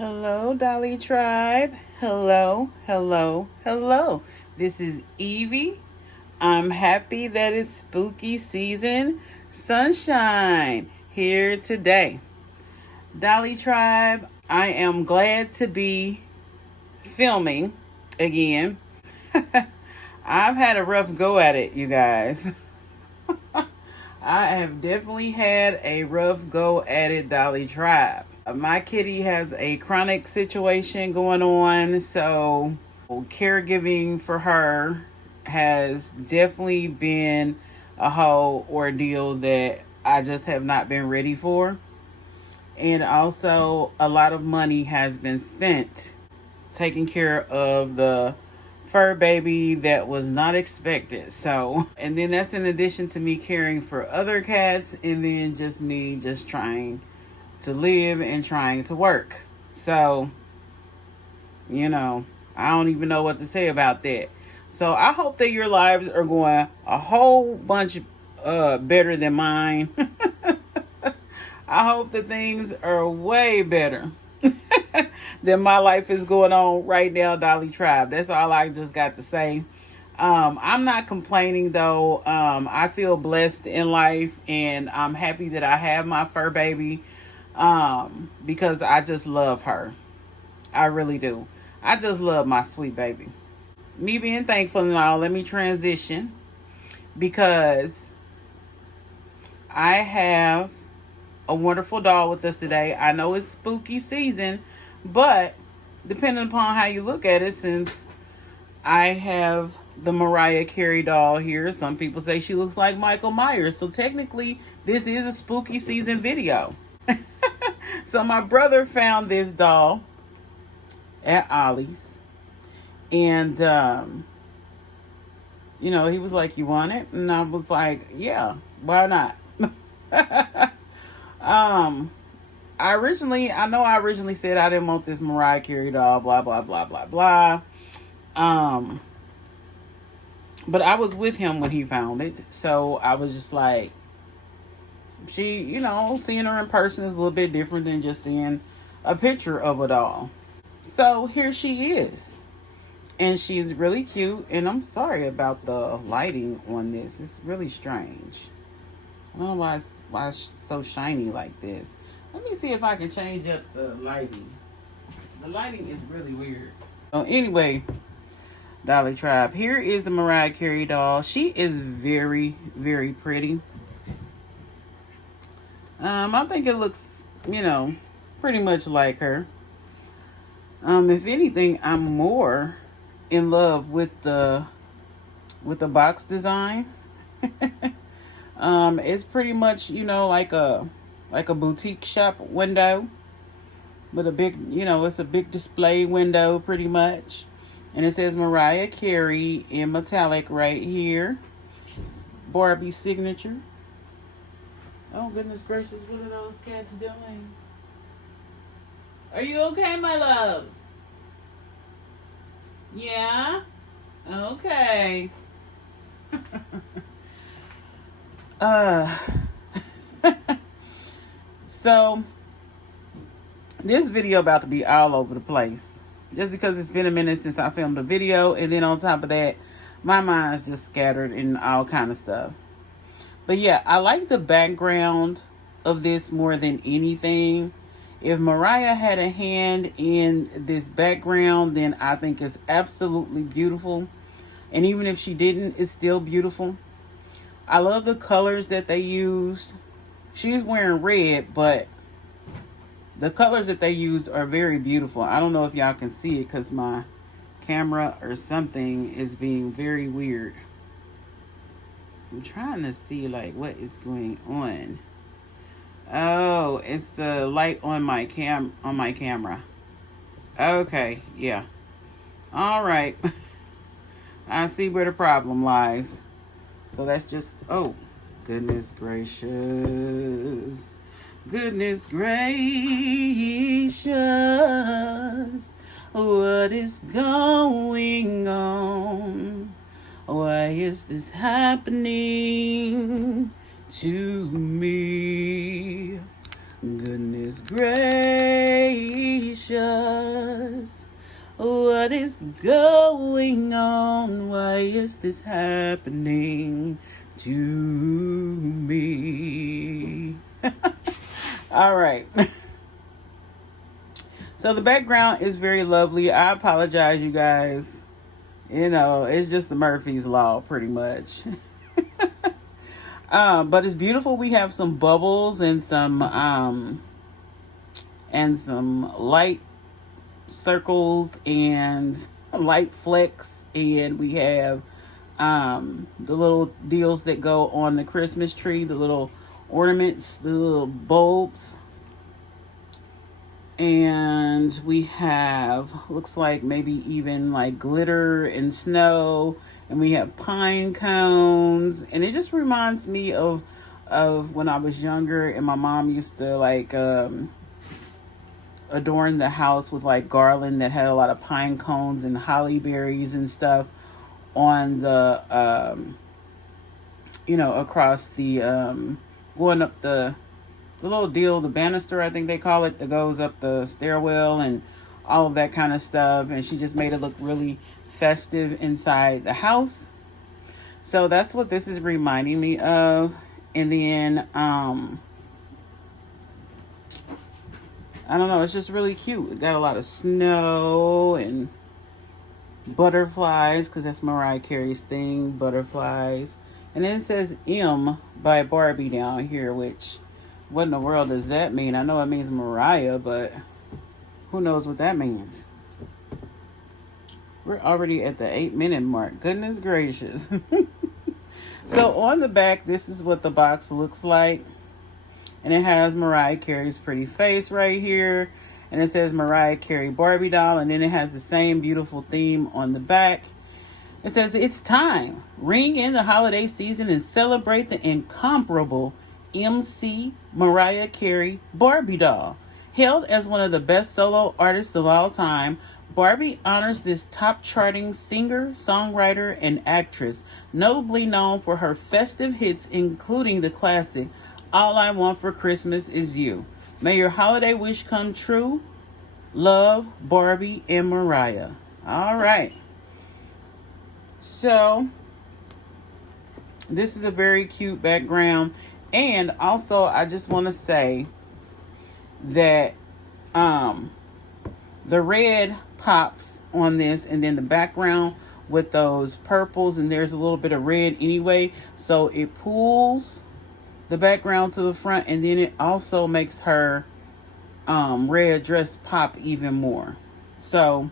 Hello, Dolly Tribe. Hello, hello, hello. This is Evie. I'm happy that it's spooky season. Sunshine here today. Dolly Tribe, I am glad to be filming again. I've had a rough go at it, you guys. I have definitely had a rough go at it, Dolly Tribe. My kitty has a chronic situation going on, so caregiving for her has definitely been a whole ordeal that I just have not been ready for. And also, a lot of money has been spent taking care of the fur baby that was not expected. So, and then that's in addition to me caring for other cats, and then just me just trying to live and trying to work. So, I don't even know what to say about that. So I hope that your lives are going a whole bunch better than mine. I hope that things are way better than my life is going on right now, Dolly Tribe. That's all I just got to say. I'm not complaining though. I feel blessed in life, and I'm happy that I have my fur baby. Because I just love her. I really do. I just love my sweet baby. Me being thankful and all, let me transition because I have a wonderful doll with us today. I know it's spooky season, but depending upon how you look at it, since I have the Mariah Carey doll here, some people say she looks like Michael Myers. So technically, this is a spooky season video. So my brother found this doll at Ollie's, and he was like, "You want it?" And I was like, "Yeah, why not?" I originally said I didn't want this Mariah Carey doll, blah blah blah blah blah. But I was with him when he found it, so I was just like, she, seeing her in person is a little bit different than just seeing a picture of a doll. So here she is. And she's really cute. And I'm sorry about the lighting on this. It's really strange. I don't know why it's so shiny like this. Let me see if I can change up the lighting. The lighting is really weird. So anyway, Dolly Tribe, here is the Mariah Carey doll. She is very, very pretty. I think it looks, pretty much like her. If anything, I'm more in love with the box design. It's pretty much, like a boutique shop window with a big, it's a big display window pretty much. And it says Mariah Carey in metallic right here. Barbie signature. Oh, goodness gracious, what are those cats doing? Are you okay, my loves? Yeah? Okay. So, this video about to be all over the place. Just because it's been a minute since I filmed a video, and then on top of that, my mind's just scattered and all kind of stuff. But yeah, I like the background of this more than anything. If Mariah had a hand in this background, then I think it's absolutely beautiful. And even if she didn't, it's still beautiful. I love the colors that they used. She's wearing red, but the colors that they used are very beautiful. I don't know if y'all can see it because my camera or something is being very weird. I'm trying to see what is going on. Oh, it's the light on my camera. Okay, yeah. All right. I see where the problem lies. So that's just, oh, goodness gracious. Goodness gracious. What is going on? Why is this happening to me? Goodness goodness gracious. What is going on? Why is this happening to me? All right. So the background is very lovely. I apologize, you guys. You know, it's just the Murphy's Law, pretty much. But it's beautiful. We have some bubbles and some light circles and light flecks, and we have the little deals that go on the Christmas tree, the little ornaments, the little bulbs, and we have, looks like maybe even like glitter and snow, and we have pine cones, and it just reminds me of when I was younger and my mom used to like adorn the house with like garland that had a lot of pine cones and holly berries and stuff on the across the going up the little deal, the banister, I think they call it, that goes up the stairwell and all of that kind of stuff. And she just made it look really festive inside the house. So that's what this is reminding me of. And then I don't know, it's just really cute. It got a lot of snow and butterflies, because that's Mariah Carey's thing, butterflies. And then it says M by Barbie down here, which, what in the world does that mean? I know it means Mariah, but who knows what that means? We're already at the 8-minute mark. Goodness gracious. So on the back, this is what the box looks like. And it has Mariah Carey's pretty face right here. And it says Mariah Carey Barbie doll. And then it has the same beautiful theme on the back. It says, it's time. Ring in the holiday season and celebrate the incomparable MC Mariah Carey Barbie doll. Hailed as one of the best solo artists of all time, Barbie honors this top-charting singer, songwriter, and actress, notably known for her festive hits, including the classic All I Want for Christmas Is You. May your holiday wish come true. Love, Barbie and Mariah. All right. So, this is a very cute background. And also, I just want to say that the red pops on this, and then the background with those purples, and there's a little bit of red anyway. So it pulls the background to the front, and then it also makes her red dress pop even more. So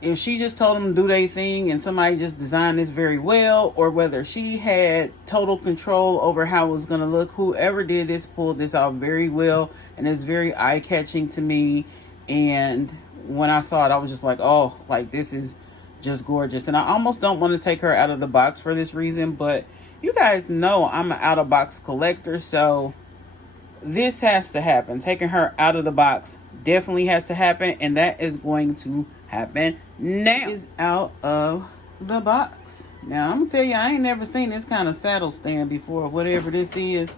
if she just told them to do their thing and somebody just designed this very well, or whether she had total control over how it was going to look, whoever did this pulled this out very well, and it's very eye-catching to me. And when I saw it, I was just like, oh, like, this is just gorgeous. And I almost don't want to take her out of the box for this reason, but you guys know I'm an out-of-box collector, so this has to happen. Taking her out of the box definitely has to happen, and that is going to happen now. Is out of the box. Now, I'm gonna tell you, I ain't never seen this kind of saddle stand before, whatever this is.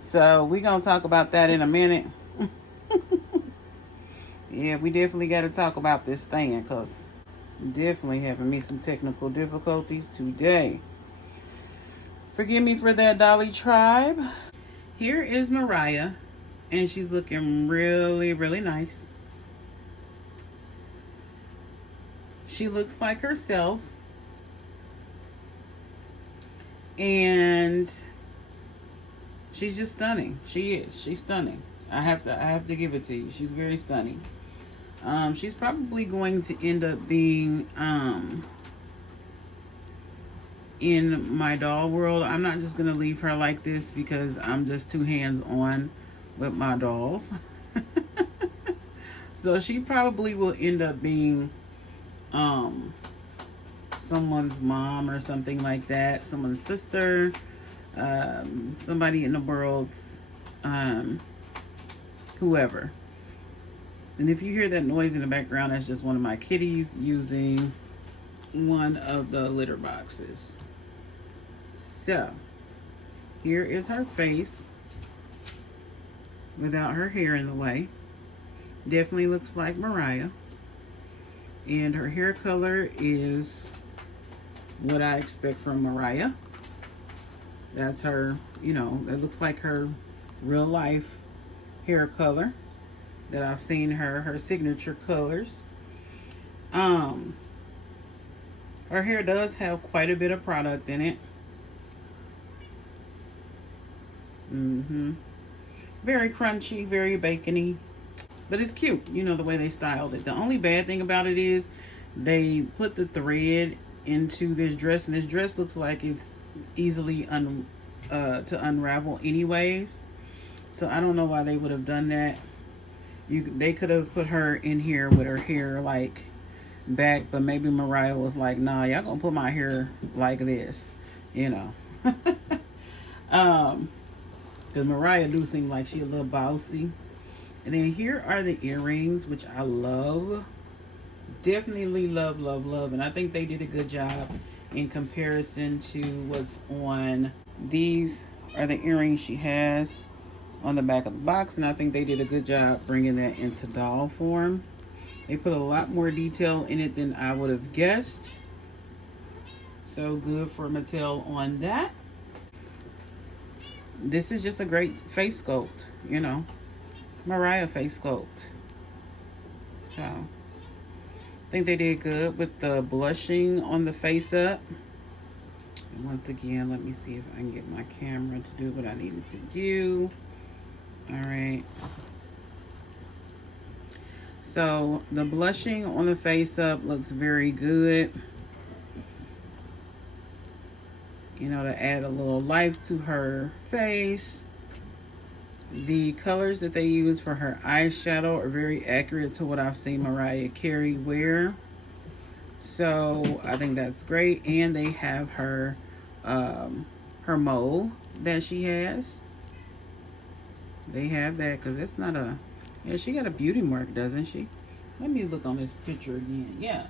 So we're gonna talk about that in a minute. Yeah, we definitely got to talk about this stand, because definitely having me some technical difficulties today. Forgive me for that, Dolly Tribe. Here is Mariah, and she's looking really, really nice. She looks like herself, and she's just stunning. She is. She's stunning. I have to give it to you. She's very stunning. She's probably going to end up being in my doll world. I'm not just gonna leave her like this, because I'm just too hands-on with my dolls. So she probably will end up being someone's mom or something like that, someone's sister, somebody in the world's whoever. And if you hear that noise in the background, that's just one of my kitties using one of the litter boxes. So here is her face. without her hair in the way. Definitely looks like Mariah. And her hair color is what I expect from Mariah. That's her, you know, it looks like her real life hair color that I've seen her signature colors. Her hair does have quite a bit of product in it. Very crunchy, very bacony, but it's cute, you know, the way they styled it. The only bad thing about it is they put the thread into this dress, and this dress looks like it's easily to unravel anyways. So I don't know why they would have done that. They could have put her in here with her hair like back, but maybe Mariah was like, nah, y'all gonna put my hair like this, you know. Because Mariah do seem like she a little bossy. And then here are the earrings, which I love. Definitely love, love, love. And I think they did a good job in comparison to what's on. These are the earrings she has on the back of the box, and I think they did a good job bringing that into doll form. They put a lot more detail in it than I would have guessed. So good for Mattel on that. This is just a great face sculpt, you know. Mariah face sculpt. So I think they did good with the blushing on the face up. And once again, let me see if I can get my camera to do what I needed to do. All right. So the blushing on the face up looks very good. You know, to add a little life to her face. The colors that they use for her eyeshadow are very accurate to what I've seen Mariah Carey wear. So I think that's great. And they have her her mole that she has. They have that because it's not a, yeah, she got a beauty mark, doesn't she? Let me look on this picture again. Yeah,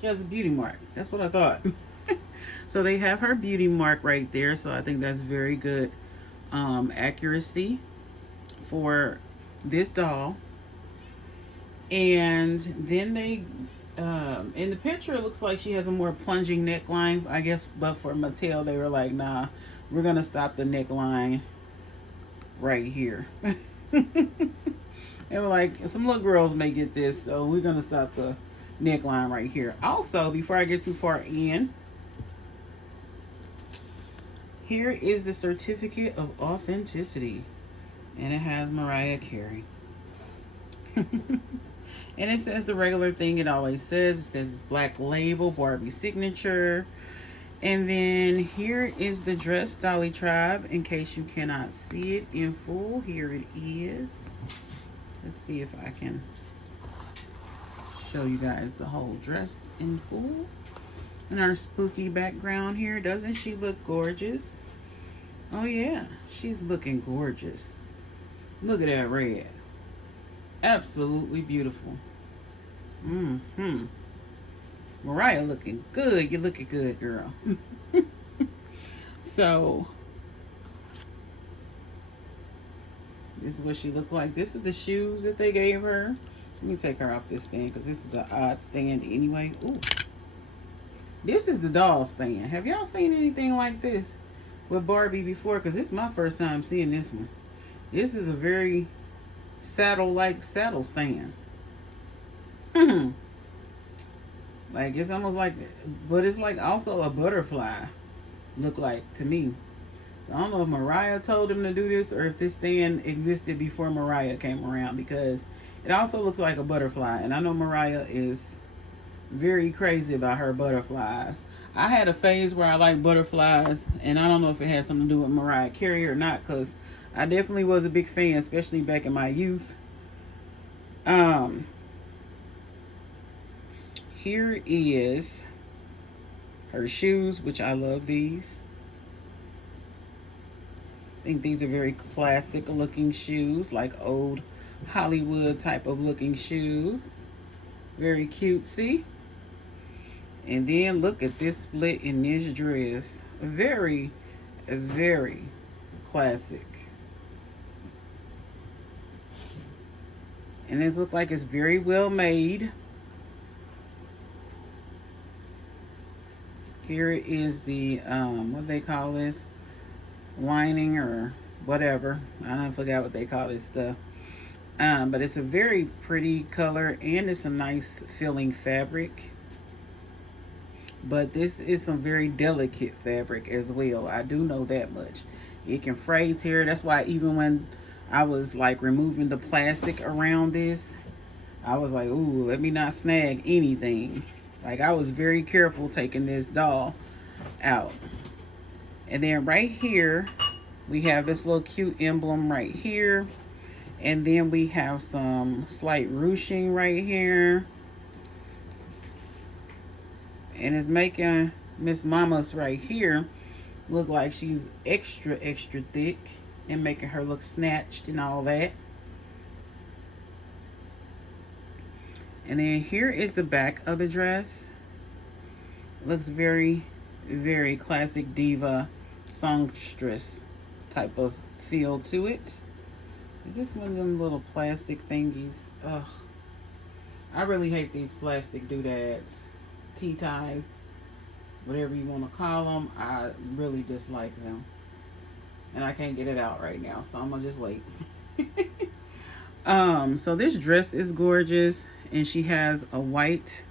she has a beauty mark. That's what I thought. So they have her beauty mark right there. So I think that's very good accuracy for this doll. And then they, in the picture, it looks like she has a more plunging neckline, I guess, but for Mattel, they were like, nah, we're going to stop the neckline right here. They were like, some little girls may get this, so we're going to stop the neckline right here. Also, before I get too far in, here is the certificate of authenticity. And it has Mariah Carey. And it says the regular thing it always says. It says it's black label, Barbie signature. And then here is the dress, Dolly Tribe, in case you cannot see it in full. Here it is. Let's see if I can show you guys the whole dress in full. And our spooky background here. Doesn't she look gorgeous? Oh yeah, she's looking gorgeous. Look at that red. Absolutely beautiful. Mariah looking good. You're looking good, girl. So this is what she looked like. This is the shoes that they gave her. Let me take her off this stand because this is an odd stand anyway. Ooh. This is the doll stand. Have y'all seen anything like this with Barbie before? Because this is my first time seeing this one. This is a very saddle-like saddle stand. Like, it's almost like, but it's like also a butterfly, look like to me. I don't know if Mariah told him to do this or if this stand existed before Mariah came around, because it also looks like a butterfly. And I know Mariah is very crazy about her butterflies. I had a phase where I liked butterflies, and I don't know if it had something to do with Mariah Carey or not, because I definitely was a big fan, especially back in my youth. Here is her shoes, which I love these. I think these are very classic looking shoes, like old Hollywood type of looking shoes. Very cutesy. And then look at this split in this dress. Very, very classic. And this looks like it's very well made. Here is the, what they call this? Lining or whatever. I don't forget what they call this stuff. But it's a very pretty color and it's a nice feeling fabric. But this is some very delicate fabric as well. I do know that much. It can fray here. That's why even when I was like removing the plastic around this, I was like, ooh, let me not snag anything. Like I was very careful taking this doll out. And then right here, we have this little cute emblem right here. And then we have some slight ruching right here. And it's making Miss Mama's right here look like she's extra, extra thick. And making her look snatched and all that. And then here is the back of the dress. Looks very, very classic diva songstress type of feel to it. Is this one of them little plastic thingies? Ugh. I really hate these plastic doodads. Tea ties. Whatever you want to call them. I really dislike them. And I can't get it out right now. So I'm going to just wait. So this dress is gorgeous. And she has a white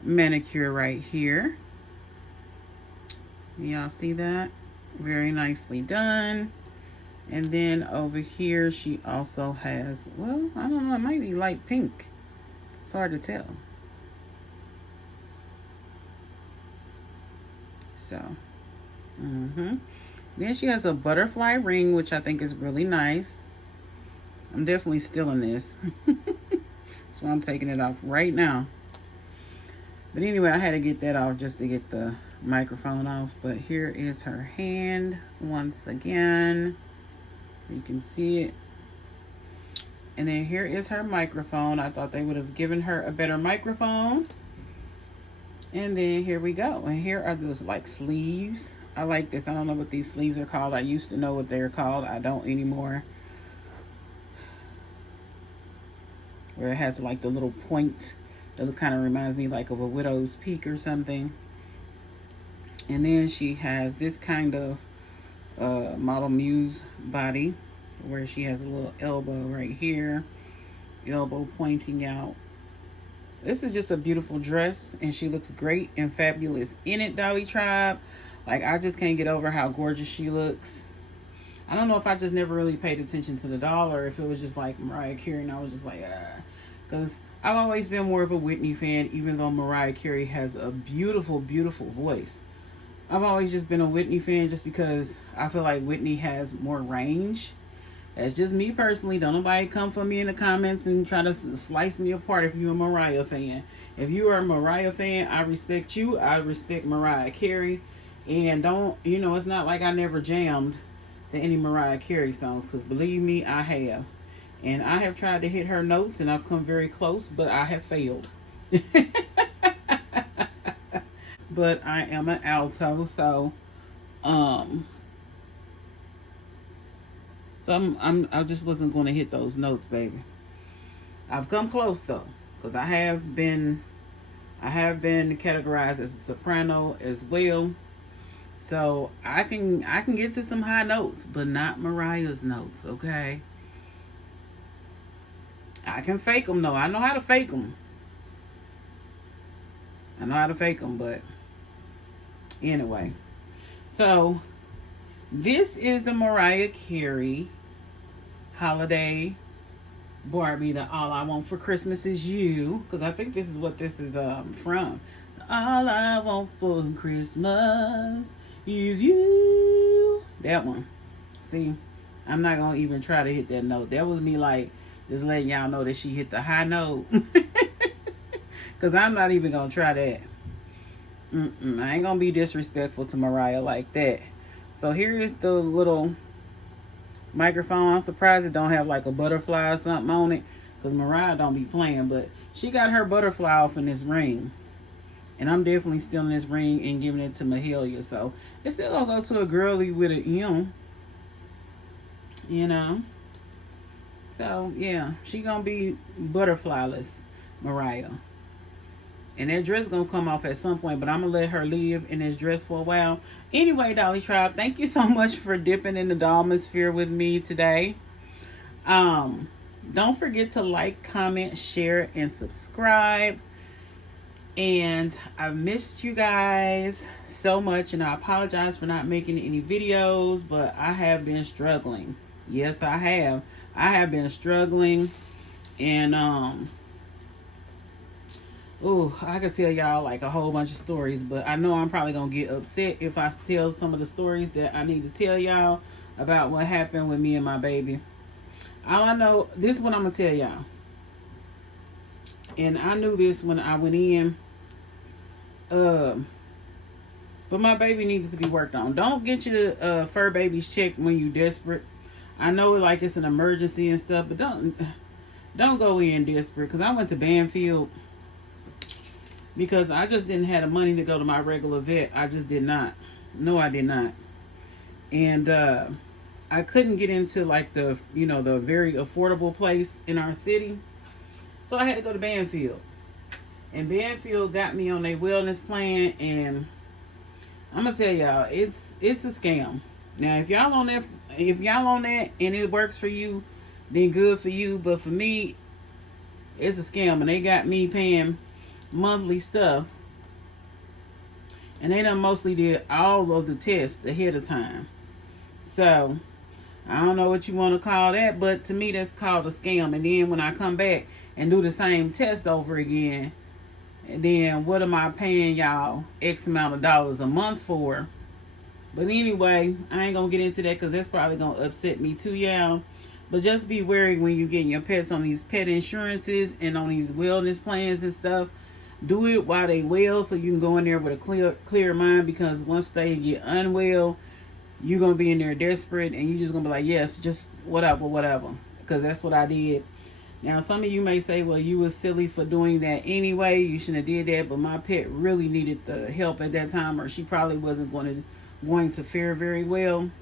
manicure right here. Y'all see that? Very nicely done. And then over here she also has, well, I don't know, it might be light pink. It's hard to tell. So, Then she has a butterfly ring, which I think is really nice. I'm definitely stealing this. So I'm taking it off right now. But anyway, I had to get that off just to get the microphone off. But here is her hand once again. You can see it. And then here is her microphone. I thought they would have given her a better microphone. And then here we go. And here are those like sleeves. I like this. I don't know what these sleeves are called. I used to know what they're called. I don't anymore. Where it has like the little point that kind of reminds me like of a widow's peak or something. And then she has this kind of model muse body where she has a little elbow right here, elbow pointing out. This is just a beautiful dress and she looks great and fabulous in it, Dolly Tribe. Like I just can't get over how gorgeous she looks. I don't know if I just never really paid attention to the doll or if it was just like Mariah Carey and I was just like, because I've always been more of a Whitney fan, even though Mariah Carey has a beautiful, beautiful voice. I've always just been a Whitney fan just because I feel like Whitney has more range. That's just me personally. Don't nobody come for me in the comments and try to slice me apart if you're a Mariah fan. If you are a Mariah fan, I respect you. I respect Mariah Carey. And don't, you know, it's not like I never jammed to any Mariah Carey songs, because believe me, I have. And I have tried to hit her notes and I've come very close, but I have failed. But I am an alto, so I just wasn't going to hit those notes, baby. I've come close though, because I have been categorized as a soprano as well. So I can get to some high notes, but not Mariah's notes, okay? I can fake them though. I know how to fake them. But anyway. So this is the Mariah Carey holiday Barbie, the All I Want for Christmas Is You, because I think this is what this is from. All I want for Christmas is you. That one. See, I'm not gonna even try to hit that note. That was me like just letting y'all know that she hit the high note. Because I'm not even gonna try that. I ain't gonna be disrespectful to Mariah like that. So here is the little microphone. I'm surprised it don't have like a butterfly or something on it, because Mariah don't be playing. But she got her butterfly off in this ring. And I'm definitely stealing this ring and giving it to Mahalia. So it's still gonna go to a girly with an M. You know. So yeah, she gonna be butterflyless, Mariah. And that dress gonna come off at some point, but I'm gonna let her live in this dress for a while. Anyway, Dolly Tribe, thank you so much for dipping in the Dalmosphere with me today. Don't forget to like, comment, share, and subscribe. And I've missed you guys so much, and I apologize for not making any videos, but I have been struggling. Yes, I have. I have been struggling, and I could tell y'all like a whole bunch of stories, but I know I'm probably gonna get upset if I tell some of the stories that I need to tell y'all about what happened with me and my baby. All I know, this is what I'm gonna tell y'all, and I knew this when I went in. But my baby needs to be worked on. Don't get your fur babies checked when you desperate. I know like it's an emergency and stuff, but don't go in desperate. Because I went to Banfield because I just didn't have the money to go to my regular vet. I just did not. No, I did not. And I couldn't get into like the very affordable place in our city, so I had to go to Banfield. And Banfield got me on their wellness plan, and I'm gonna tell y'all, it's a scam. Now, if y'all on that and it works for you, then good for you. But for me, it's a scam, and they got me paying monthly stuff, and they done mostly did all of the tests ahead of time. So I don't know what you want to call that, but to me that's called a scam. And then when I come back and do the same test over again, and then what am I paying y'all X amount of dollars a month for? But anyway, I ain't gonna get into that because that's probably gonna upset me too, y'all. But just be wary when you're getting your pets on these pet insurances and on these wellness plans and stuff. Do it while they well, so you can go in there with a clear mind, because once they get unwell, you're gonna be in there desperate, and you're just gonna be like, yes, just whatever, because that's what I did. Now, some of you may say, well, you was silly for doing that anyway. You shouldn't have did that. But my pet really needed the help at that time, or she probably wasn't going to fare very well.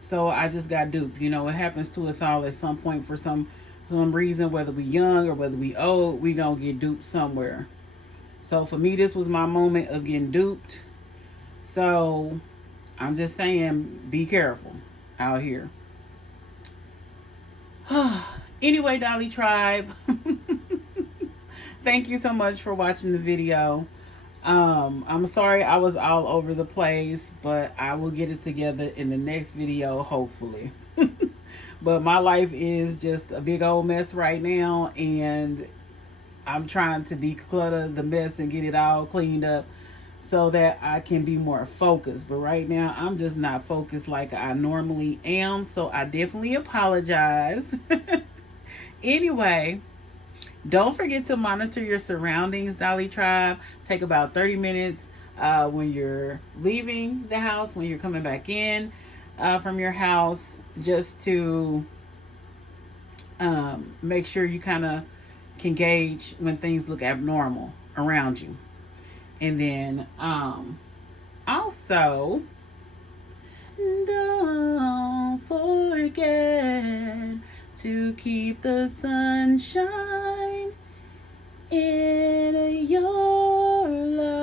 So I just got duped. You know, it happens to us all at some point for some reason, whether we young or whether we old, we gonna get duped somewhere. So for me, this was my moment of getting duped. So I'm just saying, be careful out here. Anyway, Dolly Tribe, thank you so much for watching the video. I'm sorry I was all over the place, but I will get it together in the next video, hopefully. But my life is just a big old mess right now, and I'm trying to declutter the mess and get it all cleaned up so that I can be more focused. But right now, I'm just not focused like I normally am, so I definitely apologize. Anyway, don't forget to monitor your surroundings, Dolly Tribe. Take about 30 minutes when you're leaving the house, when you're coming back in from your house, just to make sure you kind of can gauge when things look abnormal around you. And then also, don't forget to keep the sunshine in your life.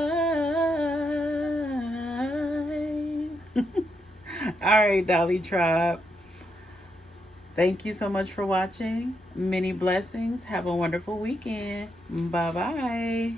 All right, Dolly Tribe. Thank you so much for watching. Many blessings. Have a wonderful weekend. Bye-bye.